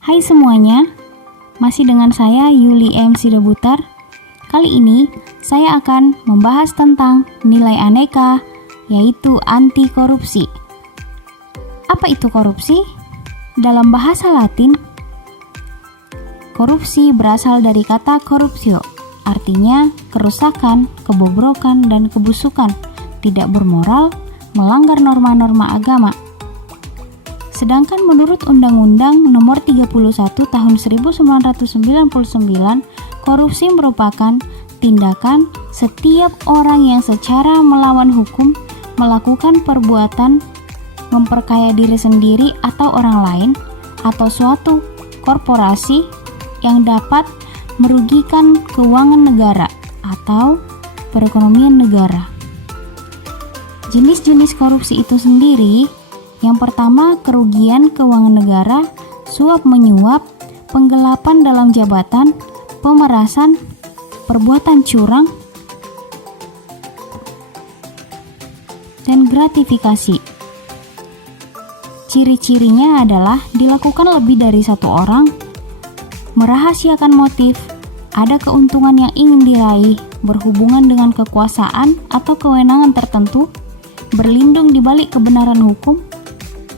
Hai semuanya, masih dengan saya Yuli M. Sidabutar. Kali ini saya akan membahas tentang nilai aneka, yaitu anti korupsi. Apa itu korupsi? Dalam bahasa Latin, korupsi berasal dari kata corruptio, artinya kerusakan, kebobrokan, dan kebusukan, tidak bermoral, melanggar norma-norma agama. Sedangkan menurut Undang-Undang Nomor 31 Tahun 1999, korupsi merupakan tindakan setiap orang yang secara melawan hukum melakukan perbuatan memperkaya diri sendiri atau orang lain atau suatu korporasi yang dapat merugikan keuangan negara atau perekonomian negara. Jenis-jenis korupsi itu sendiri, yang pertama kerugian keuangan negara, suap menyuap, penggelapan dalam jabatan, pemerasan, perbuatan curang, dan gratifikasi. Ciri-cirinya adalah dilakukan lebih dari satu orang, merahasiakan motif, ada keuntungan yang ingin diraih, berhubungan dengan kekuasaan atau kewenangan tertentu, berlindung di balik kebenaran hukum,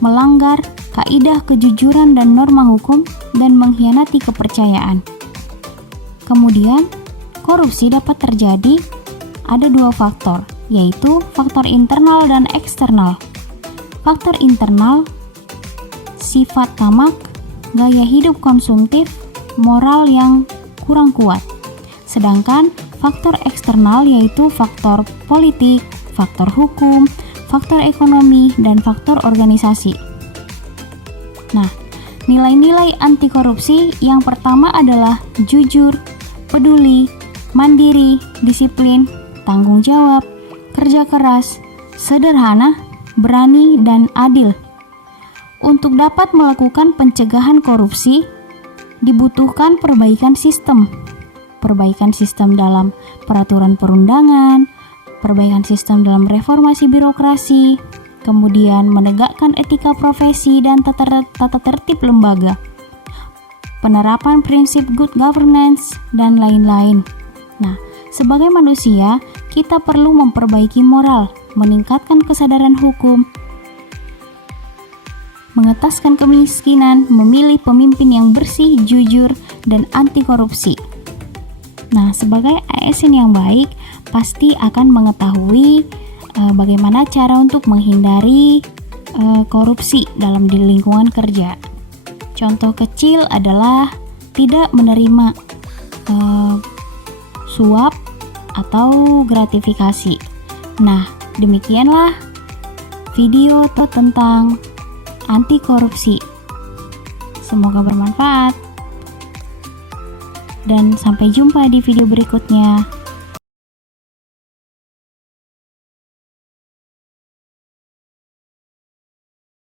melanggar kaidah kejujuran dan norma hukum, dan mengkhianati kepercayaan. Kemudian, korupsi dapat terjadi ada dua faktor, yaitu faktor internal dan eksternal. Faktor internal, sifat tamak, gaya hidup konsumtif, moral yang kurang kuat. Sedangkan faktor eksternal yaitu faktor politik, faktor hukum, faktor ekonomi, dan faktor organisasi. Nah, nilai-nilai anti korupsi yang pertama adalah jujur, peduli, mandiri, disiplin, tanggung jawab, kerja keras, sederhana, berani, dan adil. Untuk dapat melakukan pencegahan korupsi, dibutuhkan perbaikan sistem dalam peraturan perundangan, perbaikan sistem dalam reformasi birokrasi, kemudian menegakkan etika profesi dan tata tertib lembaga, penerapan prinsip good governance, dan lain-lain. Nah, sebagai manusia, kita perlu memperbaiki moral, meningkatkan kesadaran hukum, mengetaskan kemiskinan, memilih pemimpin yang bersih, jujur, dan anti korupsi. Nah, sebagai ASN yang baik, pasti akan mengetahui bagaimana cara untuk menghindari korupsi dalam di lingkungan kerja. Contoh kecil adalah tidak menerima suap atau gratifikasi. Nah, demikianlah video tentang anti korupsi. Semoga bermanfaat. Dan sampai jumpa di video berikutnya.